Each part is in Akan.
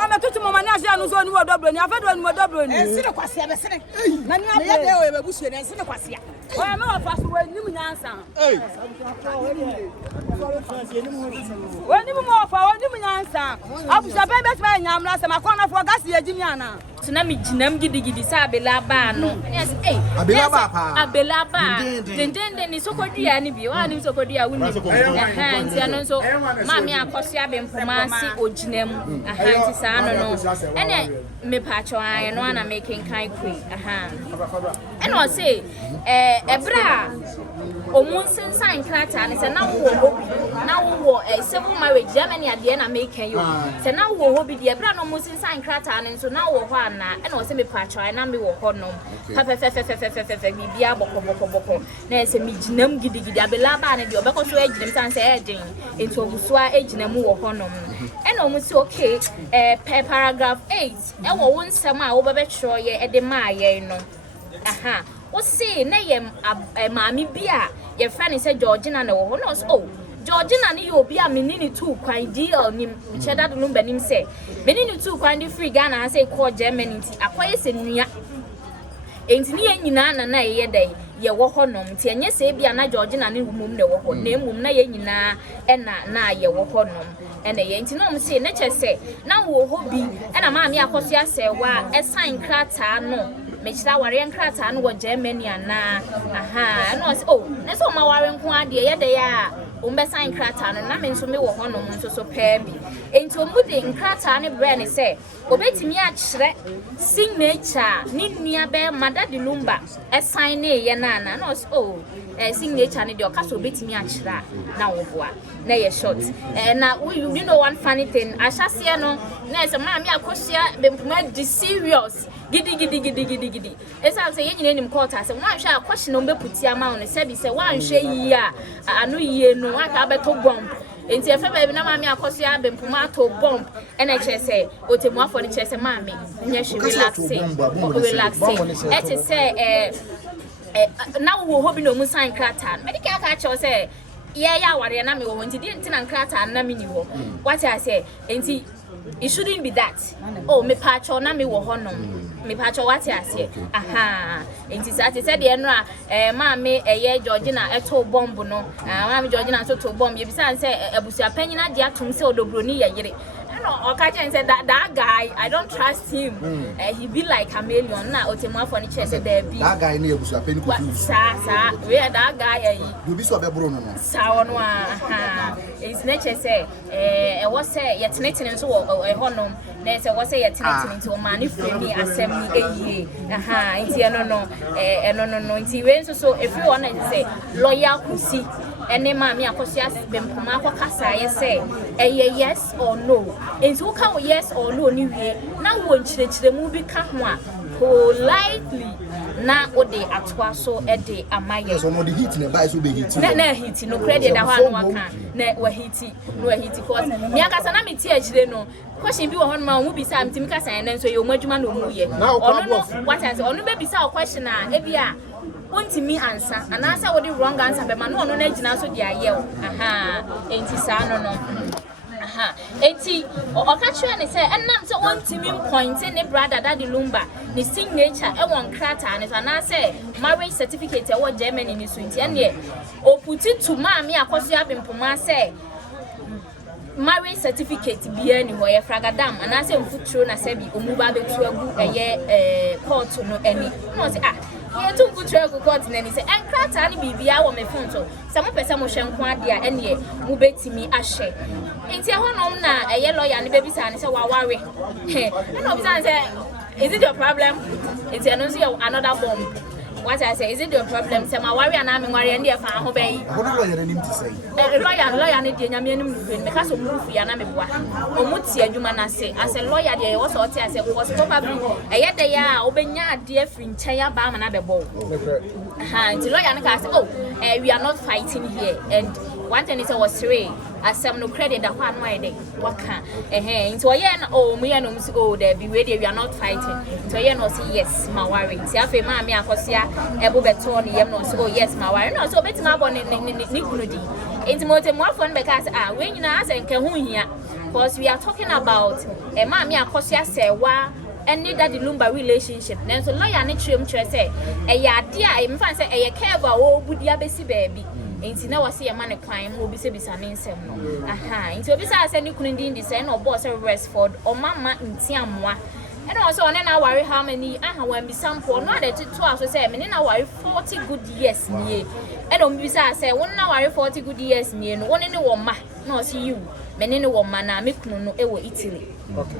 I'm to my Nasia, no one Odo Broni. I've had one Odo Broni. Sit a Kwasia, Nani, I have a bush and sit a Kwasia. Well, I'm not fast away, you answer. When you more for what you answer, I was a baby's man, I'm last time I corner for Gassia Jimiana. Tsunami Jinam Gidi Sabela Bano. Yes, Abelaba. Then is so good, and if you are in so good, I will hands and so Mammy Akosua Brempomaa or Jinem, a hand is no. And me patch and one are making kind queen, a hand. And I'll say, Ebra. Omunsin sign Clatan is a now a civil marriage Germany at the end of making you. So now we'll be the Ebra Omunsin sign Clatan and so now we're one and also me patch and I'm be honum. Papa Bia Boko. There's a midnum giddy Abelaba and your Bako age and say into Akosua age and more honum. And almost okay, paragraph 8. I won't summer over Betroy at the Maya, no. Aha. O say na yem maami bia your friend is Georgina no knows oh Georgina ni obi a menini two kwan deal nim cheda do no banim say menini two kwan di free Ghana and say call Germany nti akoye se nua enti ni nyina na ye dai ye wo honom nti enye se bia na Georgina ni mum ne wo ho na mum na ye nyina na ye wo honom ene ye nti no say na chese na wo ho bi na maami Akosua se wa sign krata no mechira ware nkrata no wo Germany ana aha no oh na so ma ware nko ade ye de ya umbe sign nkrata no na me nso me wo hono nso so pa bi enti omude nkrata ne bre ne se obetimi a kire signature ni nua be madadi lumba sign ne ye na ana no oh signature ne de o ka so obetimi a kire na wo boa na ye short na you know one funny thing ashase no na se maami Akosua Brempomaa di serious gidi esa say yen nim court ase wan hwe akwahye no beputi ama won se bi se wan hwe yi a anu yie no aka beto bomb enti efe ba bi na maami Akosua Brempomaa to bomb ene che se otemu afo ne che se maami nye hwe relaxing ete se na wo ho bi no mu sign krata medical ka che se ya ware na me wo nti di nti na krata na me ni wo what I say enti it shouldn't be that oh me pacho na me wo honom me pacho what I say aha enti say said the no maami eye Georgina eto bomb no maami Georgina to bomb ye bisa say abusua panyina dia tum say Odo Broni ye yire no okache say that guy I don't trust him he be like chameleon na otemu afo ni chese there be that guy na abusua penny ko sa we that guy you be so be bro no sa wono aha it's nature say was say yet netin so honom na say was say yet netin to man if me asem ni eyi aha nti no nti we so if you want to say lawyer kusi ene maami Akosua Brempomaa ko kasa ye say yes or no enti wo ka yes or no ni wie na wo nchirechire mu bi ka ho a politely na ode atwa so e de amaye so no the heat na buy so be heat na heat no credit da ho anu aka na wa heat cause me akasa na me ti achire no question bi wo hon ma wo bi sa mtimi kasa en nso ye omadwuma na omu ye ono no what I say ono be bi sa question a e bia won't me answer and answer what the wrong answer but man no na gina so dia ye aha enti sa no aha enti o ka chwe ne say enam so won't me point ne brother daddy lumba ni signature e won krata ne so na say marriage certificate e wo Germany ni so enti ene o puti to maami Akosua Brempomaa say marriage certificate bia ni ho ye fragadam and I say mfutro na say bi omuba betu agu eye court no ani no say ye to mfutro agu court na ni say enkrata ni bibia wo me fonto se mo pese mo hwenko ade a ene mu betimi ahye enti honom na eye lawyer ni bebisa ni say wa ware no bisa say is it your problem it's another bomb What I say, is it your problem? Say my worry and I'm worrying there for how bay. Lawyer need to say. Lawyer need to name because of move and I'm a boy. Or Mutsia Jumana say, as a lawyer, they also as I was probably a yet they are open ya dear friend Chaya Bam and Abe Bow. And the lawyer and I say, oh, we are not fighting here. And one thing is I was three. As some no credit that one way what can into a year oh me and oh there be ready we are not fighting so you know say yes my worry see afi ma me akosia ebo beto ne yem no so yes my worry no so beti ma bo ni kunudi into mote mo afon because when you na say nka hu hia because we are talking about ma me akosia say wa any that the lumba relationship then so lawyer ne trem say ya ade a me fan say e care ba wo budi abesi baby Inti na wasi ya mane kwan mo bi se bisa ne nsem no aha inti obi sa ase ni kunu din di say na obo se Resford o mama nti amoa e na so one na worry how many aha wan bi sample no ade to aso say me na worry 40 good years nie e na obi sa say won na worry 40 good years nie no won ne wo ma na o see you me ne wo ma na me kunu no e wo Italy okay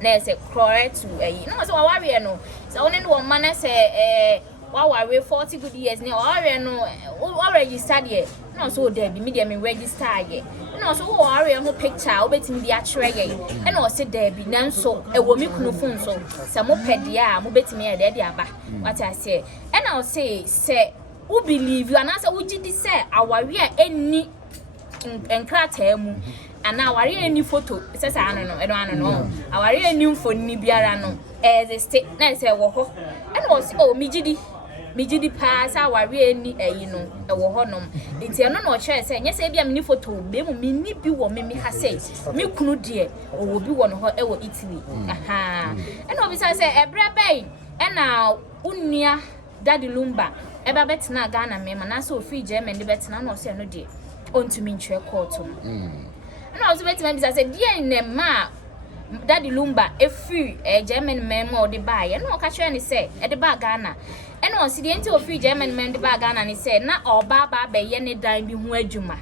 na say correct to no so worry no so won ne wo ma na say Wow, we 40 good years now. Already study. No, so there be media me register ye. No, so already no picture. Bet me be a tray. And also there be none so a woman no phone so. Some more pedia, mo bet me a daddy aba. What I say. And I'll say, who believe you and answer would you say our rear any and cratemu. And now I any photo. It says I don't know. Our real new for Nibiarano as a state. Let's say, and was Mijidi pass our real you know, a wohonum. It's a no chance, and yes, I be a mini photo, baby, me be what me has said. Me could dear, or will be one of her ever Italy. Aha. And obviously, I say, a brabay, and now, Unia, Daddy Lumba, Eba Betina Ghana, me, and I saw free German, the Betina, no, say no dear. On to mean your court. And I was waiting, I said, dear, in ma. Daddy Lumba, a free German man or the buy, and no catch any say at the bar Ghana. And on see into a free German man the bar Ghana, and he said, not all Baba by any dime be Juma.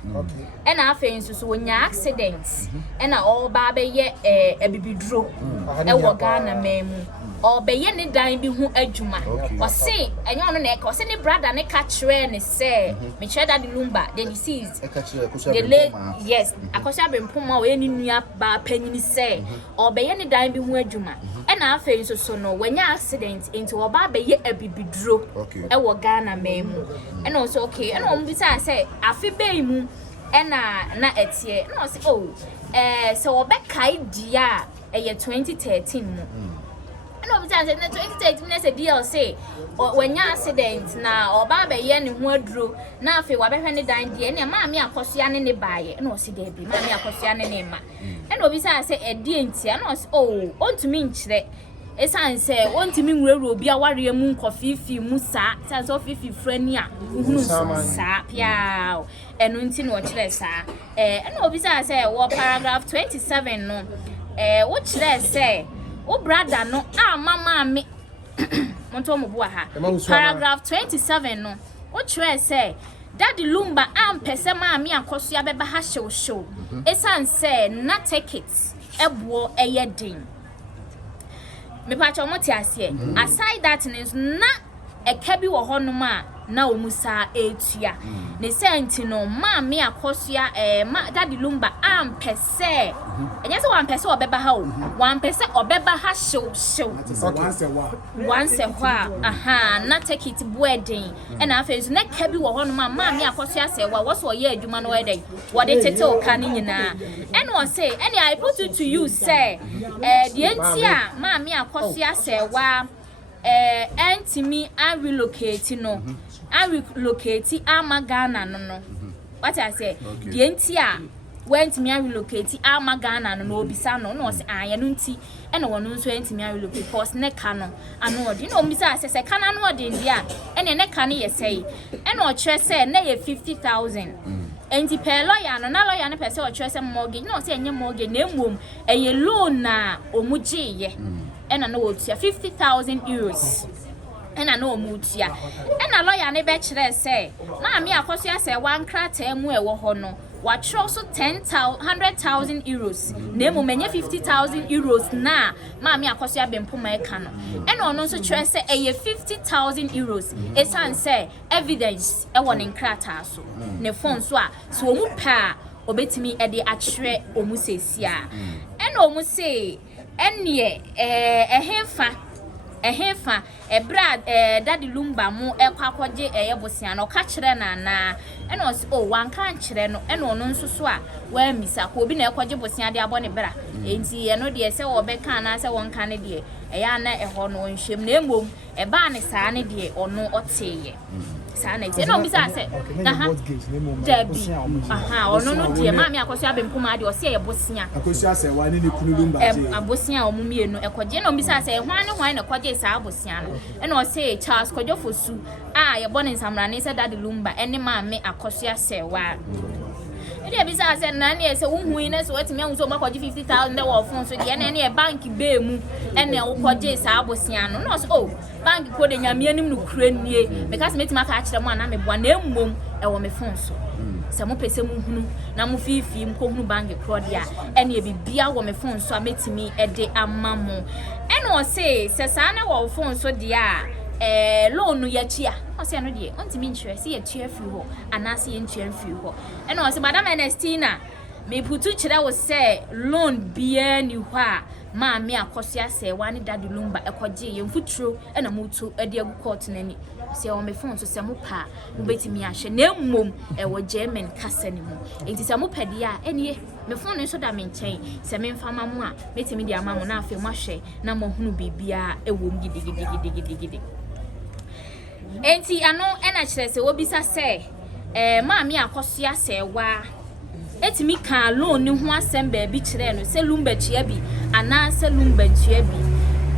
And our friends so when your accidents, and all Baba yet a baby drew a Ghana memo. Or by any dime be Juma. Or say, and you're on the neck, or send a brother and a catch and say, Michelle Daddy Lumba, the deceased. The late, yes, Akosua Brempomaa or any near bar penny say, or by any dime be Juma. And our face so no when your accident into a bar by yet a baby drew a Ghana memo. And also, okay, and on besides say, I feel baby, and not at here. No, oh, so back idea a year 2013. No, because in the 2018 minutes a deal say, or when your accident now, or Baba Yen in word drew, now if you were behind the dine, and Mammy Akosian in the buy, and also there be Mammy Akosian name. And besides, I say a DNT, and also, oh, on to mean that. As I say, want to mean will be a warrior moon coffee, Musa, tells off if you friend ya, sap, yow, and winting watch less, and besides, I say, what paragraph 27 no, what let's say. Oh, brother, no, mama, me. Paragraph 27, no. What should I say? Daddy Lumba, Pesama, me, and Akosua Brempomaa show. Esan say, not take it. Ebo, a yedding. Me pacho motiasie. Aside that, is not a cabby or honoma. Now Musa etia. Ne sentino ma me Akosua ma Daddy Lumba per se. And yes, 1 person or beba how 1 person or beba has show once a while. Aha, not take it wedding. And I face neck heavy or on my mammy Akosua say, well, what's what year do man wedding? What they tell canning na. And one say, any I put it to you, say, the NTA mammy Akosua say, well, and me I relocate no. I relocate Ghana no. What I say? The NTA went me I relocate Ghana no bisano no say I nunti and one no so went me I relocate cause ne cano and you know Mr. says I can no dey dia and ne can ye say and no tre say na ye 50,000 and the per lawyer no na lawyer ne per say o tre say mortgage no say any mortgage na mum e ye loan na omugye ye and na no 50,000 euros. And I know Mutia. And a lawyer never say, Mammy Akosua say 1 crater mu e wo ho no. watch also 100,000 euros nemo menye 50,000 euros na maami Akosua Brempomaa eka no ena ono nso kyerɛ sɛ ɛyɛ 50,000 euros esan sɛ evidence ɛwɔ ne nkrata so ne phone so a so omu pa obetimi ɛde akyerɛ omu sesia ena omu se ɛnye ehemfa ebra Daddy Lumba mu ekwakoje eyebosia no ka kire na na ena o se o wanka nkire no ena ono nso so a wa misa ko obi na ekwaje bosia de abone bra enti ye no de se wo beka na se wonka ne de eya na eho no nhwem na emom eba ne saa ne de ono oteye saa na enti no bisa se ono no de maami Akosua Brempomaa de o se eyebosia Akosua se wa ne kunu Lumba je abosia o mumienu ekwaje no bisa se hwan na kwaje saa abosia no ena o se Charles Kojofosu a ye bone nsamrane se Daddy Lumba ene maami Akosua se wa ede bisa se na ne se unhui na so watimi anwo so makwaje 50,000 de wo fon so de ene ne bank be mu ene wo kwaje saa abosia no no so bank ko de nyame anim no kura nie because metima ka akire mu ana me boa na emmom e wo me fon so se mo pese mu hunu na mo fifi mo ko hunu bank kro de a ene bibia wo me fon so a metimi e de amamo ene o se saa ne wo fon so de a loan no ya chia o se no de ontimi nkyerɛ se ya tua fi ho anase ye ntua fi ho ene o se madam Ernestina me putu kyerɛ wo se loan bia ni ho a maami Akosua se wa ne Daddy Lumba ekwaje ye mfuturo ena mutu ade agu court nani se o me phone so se mo pa mo betimi ahye na mmom wo German kasa ni mu enti se mo pade a enie me phone so da me nkyɛn se me mfama mo a betimi de ama mo na afi mo ahye na mo hunu bibia ewo gidigidi enti ano ena kyerɛ se obisa se maami Akosua se wa etimi ka loan ni ho asem ba bi kyerɛ no se Lumba tua bi ana se Lumba tua bi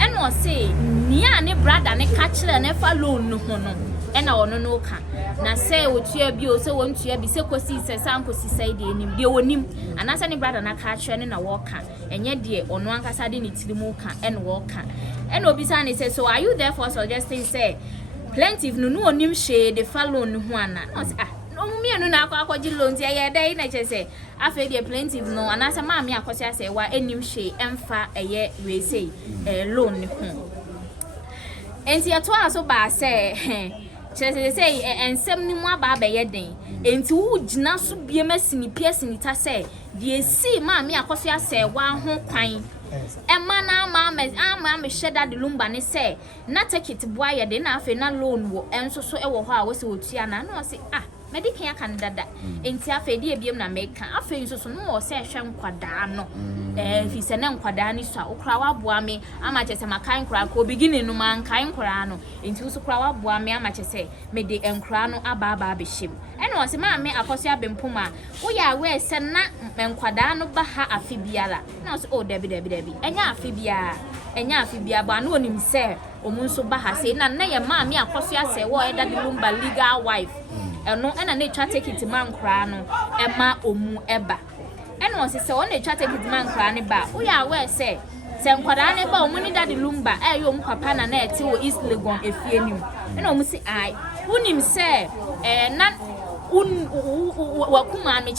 ena o se nia ne brother ne ka kyerɛ ne fa loan no ho no ena ono no ka na se otua bi o se won tua bi se kosi se sankosi side enim de wonim ana se ne brother na ka kyerɛ ne na wo ka enye de ono ankasa de ne tirimu ka ena wo ka ena obisa ne se so are you therefore suggesting say plaintiff no onim hye de fa loan no ho ana no se omumienu na akwaji loan ti eye dai na chese afa de plaintiff no anasa maami Akosua se wa enim hye emfa eye we say loan ni ho enti ato aso ba se chese say ensem ni mu aba ba ye den enti wo gina so bia masini pia sinita se de esi maami Akosua se wa ho kwan Emma na ama me hye Daddy Lumba ne se na ticket boa ye de na afa na loan wo enso so e wo ho a wo se otua na na o se medikan aka ne dada enti afedi ebiem na meka afei nso so no wo se hwe nkwada no fi se na nkwada ni so okra wa boa me ama chese makan kra ko beginning no man kan kra no enti so kra wa boa me ama chese me de enkra no aba be hyem ene wo se maami Akosua Brempomaa wo ya we se na nkwada no ba ha afi biara na so dabi enya afi bia ba no onim se omun so ba ha se na ye maami Akosua se wo Daddy Lumba legal wife eno ena na twa take it man kra no ema omu eba ena o se o na twa take it man kra ne ba wo ya we se nkwada ne ba omu ni Daddy Lumba yo omu papa na ete wo East Legon efie nim ena omu si ai unim se na wakuma me